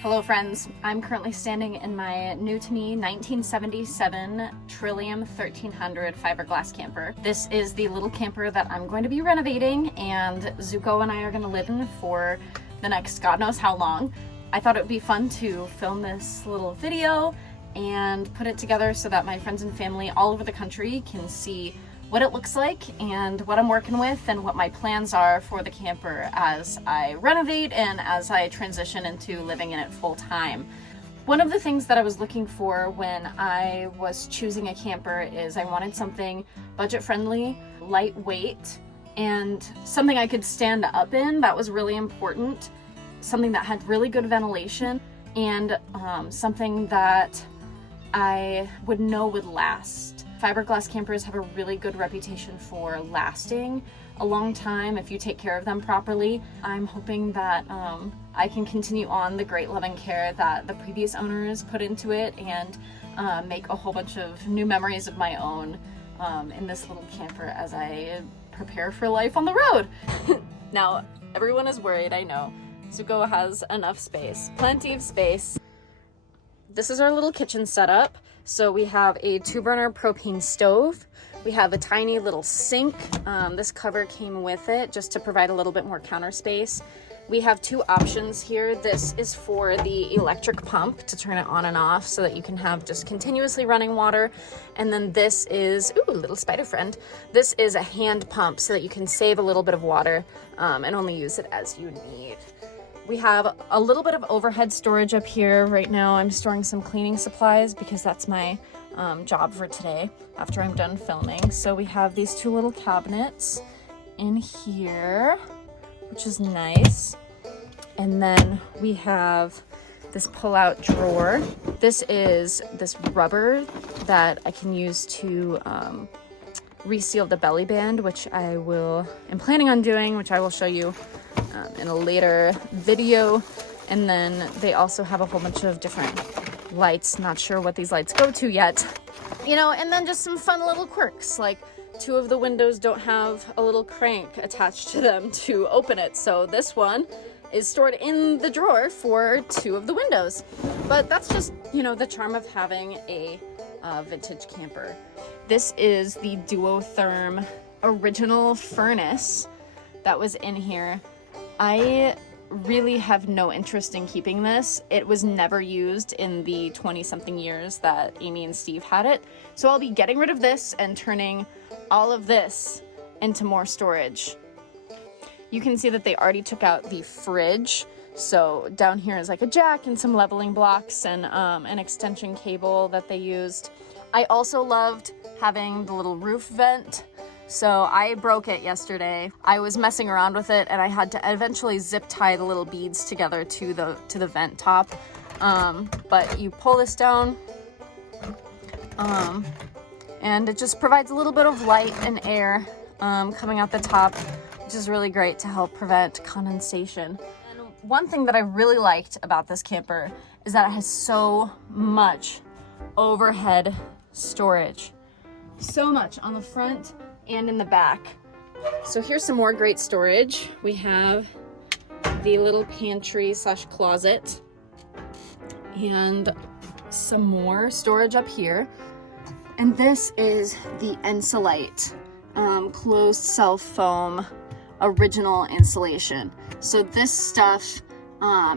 Hello friends, I'm currently standing in my new to me 1977 Trillium 1300 fiberglass camper. This is the little camper that I'm going to be renovating and Zuko and I are going to live in for the next God knows how long. I thought it would be fun to film this little video and put it together so that my friends and family all over the country can see what it looks like and what I'm working with and what my plans are for the camper as I renovate and as I transition into living in it full time. One of the things that I was looking for when I was choosing a camper is I wanted something budget friendly, lightweight, and something I could stand up in. That was really important. Something that had really good ventilation and something that I would know would last. Fiberglass campers have a really good reputation for lasting a long time if you take care of them properly. I'm hoping that I can continue on the great love and care that the previous owners put into it and make a whole bunch of new memories of my own in this little camper as I prepare for life on the road. Now, everyone is worried, I know. Zuko has enough space, plenty of space. This is our little kitchen setup. So we have a 2-burner propane stove. We have a tiny little sink. This cover came with it just to provide a little bit more counter space. We have 2 options here. This is for the electric pump to turn it on and off so that you can have just continuously running water. And then this is, ooh, little spider friend. This is a hand pump so that you can save a little bit of water and only use it as you need. We have a little bit of overhead storage up here. Right now I'm storing some cleaning supplies because that's my job for today after I'm done filming. So we have these 2 little cabinets in here, which is nice. And then we have this pull-out drawer. This is this rubber that I can use to reseal the belly band, which I'm planning on doing, which I will show you in a later video. And then they also have a whole bunch of different lights, not sure what these lights go to yet, you know. And then just some fun little quirks, like 2 of the windows don't have a little crank attached to them to open it, so this one is stored in the drawer for 2 of the windows. But that's just, you know, the charm of having a vintage camper. This is the Duotherm original furnace that was in here. I really have no interest in keeping this. It was never used in the 20-something years that Amy and Steve had it. So I'll be getting rid of this and turning all of this into more storage. You can see that they already took out the fridge. So down here is like a jack and some leveling blocks and an extension cable that they used. I also loved having the little roof vent. So I broke it yesterday. I was messing around with it and I had to eventually zip tie the little beads together to the vent top. But you pull this down and it just provides a little bit of light and air coming out the top, which is really great to help prevent condensation. And one thing that I really liked about this camper is that it has so much overhead storage. So much on the front and in the back. So here's some more great storage. We have the little pantry / closet and some more storage up here. And this is the Insulite closed cell foam original insulation. So this stuff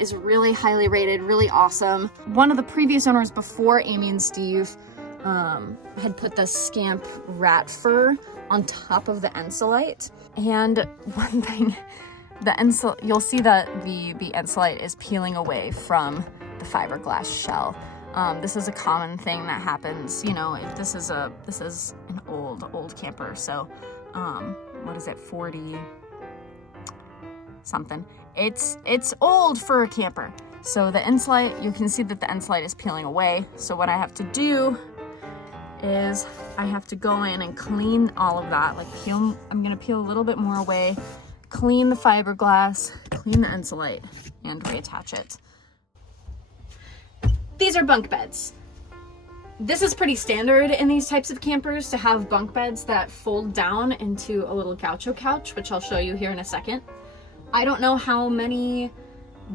is really highly rated, really awesome. One of the previous owners before Amy and Steve had put the scamp rat fur on top of the Insulite. And one thing, you'll see that the Insulite is peeling away from the fiberglass shell. This is a common thing that happens, you know. This is an old camper, so what is it, 40 something. It's old for a camper. So the Insulite, you can see that the Insulite is peeling away. So what I have to do is I have to go in and clean all of that, like I'm gonna peel a little bit more away, clean the fiberglass, clean the Insulite, and reattach it. These are bunk beds. This is pretty standard in these types of campers to have bunk beds that fold down into a little gaucho couch, which I'll show you here in a second. I don't know how many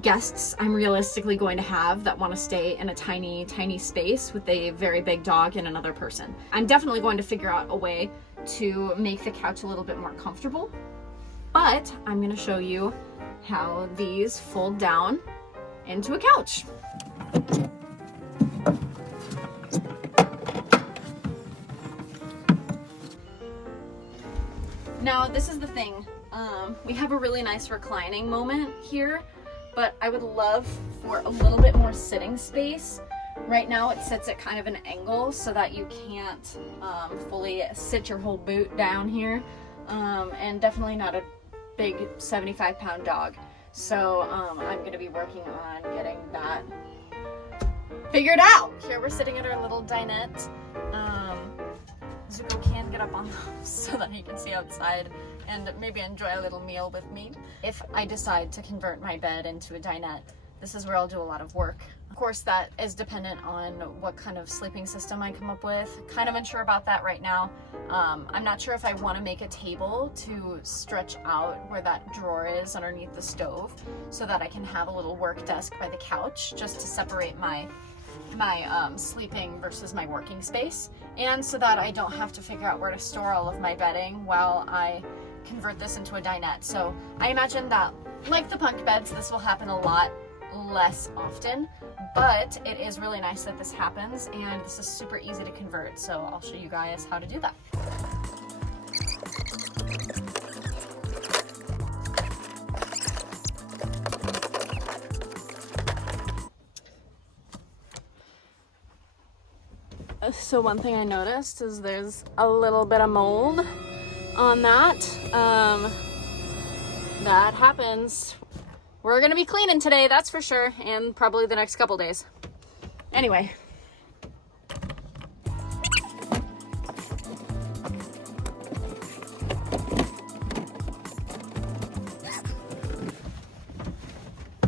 guests I'm realistically going to have that want to stay in a tiny, tiny space with a very big dog and another person. I'm definitely going to figure out a way to make the couch a little bit more comfortable, but I'm going to show you how these fold down into a couch. Now, this is the thing. We have a really nice reclining moment here, but I would love for a little bit more sitting space. Right now it sits at kind of an angle so that you can't fully sit your whole boot down here, and definitely not a big 75-pound dog. So I'm going to be working on getting that figured out. Here we're sitting at our little dinette. Zuko can get up on those so that he can see outside and maybe enjoy a little meal with me. If I decide to convert my bed into a dinette, this is where I'll do a lot of work. Of course, that is dependent on what kind of sleeping system I come up with. Kind of unsure about that right now. I'm not sure if I want to make a table to stretch out where that drawer is underneath the stove so that I can have a little work desk by the couch just to separate my sleeping versus my working space, and so that I don't have to figure out where to store all of my bedding while I convert this into a dinette. So I imagine that, like the bunk beds, this will happen a lot less often, but it is really nice that this happens, and this is super easy to convert, so I'll show you guys how to do that. So one thing I noticed is there's a little bit of mold on that. That happens. We're gonna be cleaning today, that's for sure, and probably the next couple days. Anyway.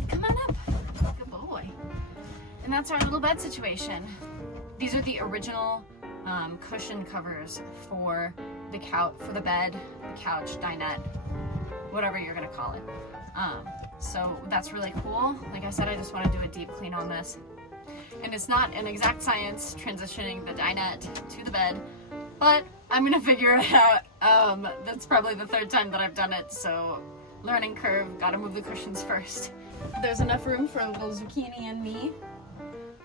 Come on up. Good boy. And that's our little bed situation. These are the original cushion covers for the couch, for the bed, the couch, dinette, whatever you're gonna call it. So that's really cool. Like I said, I just want to do a deep clean on this. And it's not an exact science transitioning the dinette to the bed, but I'm gonna figure it out. That's probably the third time that I've done it, so learning curve, gotta move the cushions first. There's enough room for a little zucchini and me.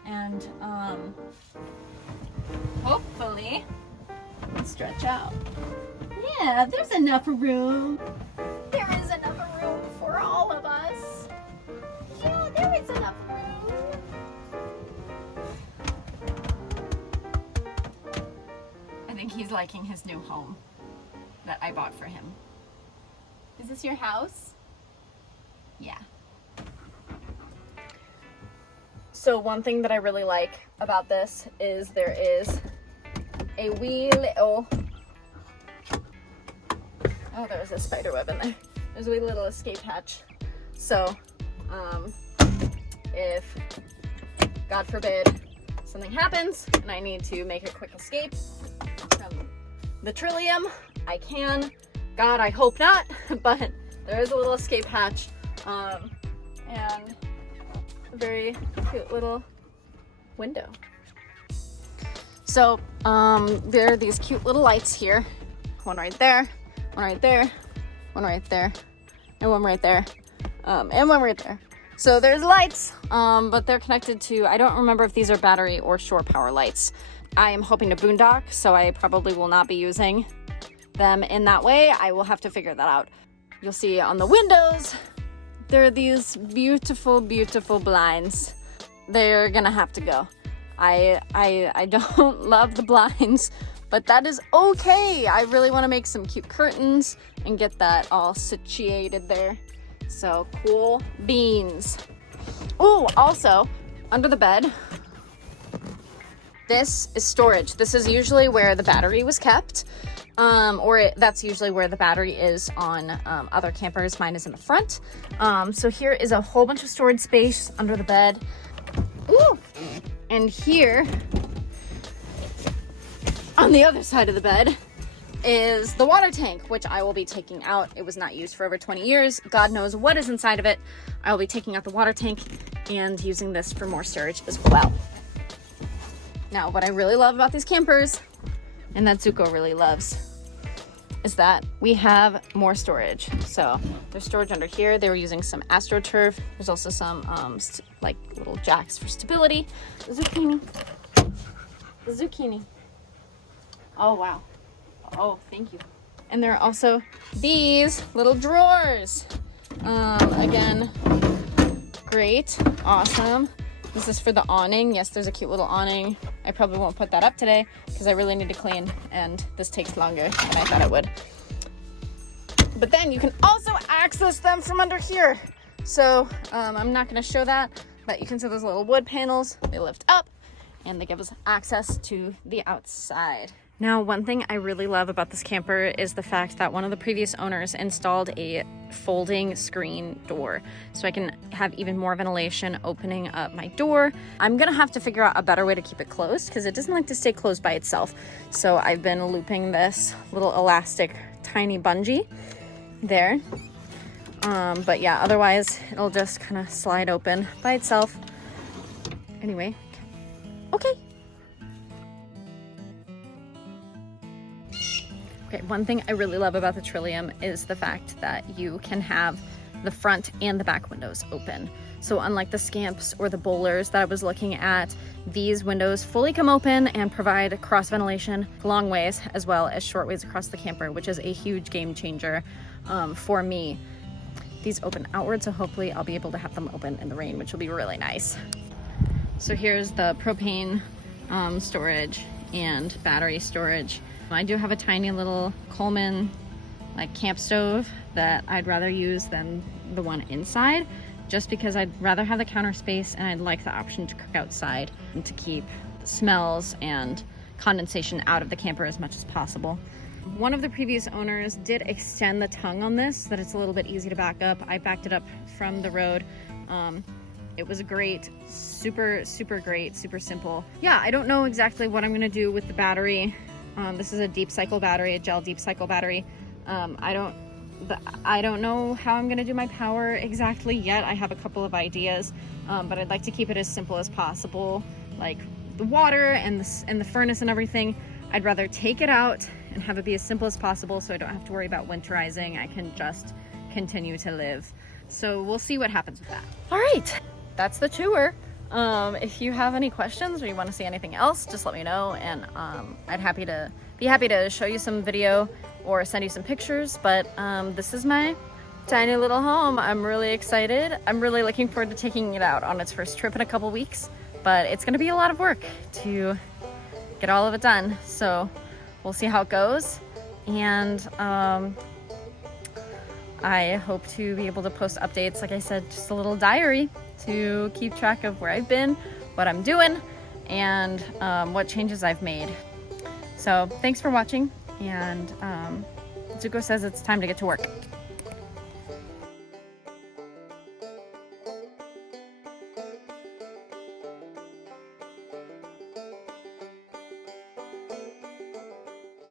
And hopefully stretch out. Yeah, there's enough room. There is enough room for all of us. Yeah, there is enough room. I think he's liking his new home that I bought for him. Is this your house? Yeah. So one thing that I really like about this is there is a wee little, oh, there's a spider web in there. There's a wee little escape hatch. So if, God forbid, something happens and I need to make a quick escape from the Trillium, I can. God, I hope not, but there is a little escape hatch, and a very cute little window. So there are these cute little lights here. One right there, one right there, one right there, and one right there, and one right there. So there's lights, but they're connected to, I don't remember if these are battery or shore power lights. I am hoping to boondock, so I probably will not be using them in that way. I will have to figure that out. You'll see on the windows, there are these beautiful, beautiful blinds. They're gonna have to go. I don't love the blinds, but that is okay. I really want to make some cute curtains and get that all situated there. So cool beans. Oh, also under the bed, this is storage. This is usually where the battery was kept, that's usually where the battery is on other campers. Mine is in the front. So here is a whole bunch of storage space under the bed. Ooh. And here on the other side of the bed is the water tank, which I will be taking out. It was not used for over 20 years. God knows what is inside of it. I will be taking out the water tank and using this for more storage as well. Now, what I really love about these campers, and that Zuko really loves, is that we have more storage. So there's storage under here. They were using some AstroTurf. There's also some like little jacks for stability. The zucchini. The zucchini. Oh, wow. Oh, thank you. And there are also these little drawers. Again, great, awesome. This is for the awning. Yes, there's a cute little awning. I probably won't put that up today because I really need to clean and this takes longer than I thought it would. But then you can also access them from under here. So I'm not going to show that, but you can see those little wood panels. They lift up and they give us access to the outside. Now, one thing I really love about this camper is the fact that one of the previous owners installed a folding screen door, so I can have even more ventilation opening up my door. I'm gonna have to figure out a better way to keep it closed because it doesn't like to stay closed by itself. So I've been looping this little elastic tiny bungee there. But yeah, otherwise it'll just kind of slide open by itself. Anyway, okay. Okay, one thing I really love about the Trillium is the fact that you can have the front and the back windows open. So unlike the Scamps or the Bowlers that I was looking at, these windows fully come open and provide cross ventilation long ways as well as short ways across the camper, which is a huge game changer for me. These open outward, so hopefully I'll be able to have them open in the rain, which will be really nice. So here's the propane storage and battery storage. I do have a tiny little Coleman like camp stove that I'd rather use than the one inside, just because I'd rather have the counter space and I'd like the option to cook outside and to keep smells and condensation out of the camper as much as possible. One of the previous owners did extend the tongue on this so that it's a little bit easy to back up. I backed it up from the road. It was great, super great, super simple. Yeah, I don't know exactly what I'm gonna do with the battery. This is a deep cycle battery, a gel deep cycle battery. I don't know how I'm gonna do my power exactly yet. I have a couple of ideas, but I'd like to keep it as simple as possible. Like the water and the furnace and everything, I'd rather take it out and have it be as simple as possible so I don't have to worry about winterizing. I can just continue to live. So we'll see what happens with that. All right, that's the tour. If you have any questions or you want to see anything else, just let me know, and I'd be happy to show you some video or send you some pictures. But this is my tiny little home. I'm really excited. I'm really looking forward to taking it out on its first trip in a couple weeks, but it's going to be a lot of work to get all of it done. So we'll see how it goes, and I hope to be able to post updates. Like I said, just a little diary to keep track of where I've been, what I'm doing, and what changes I've made. So thanks for watching, and Zuko says it's time to get to work.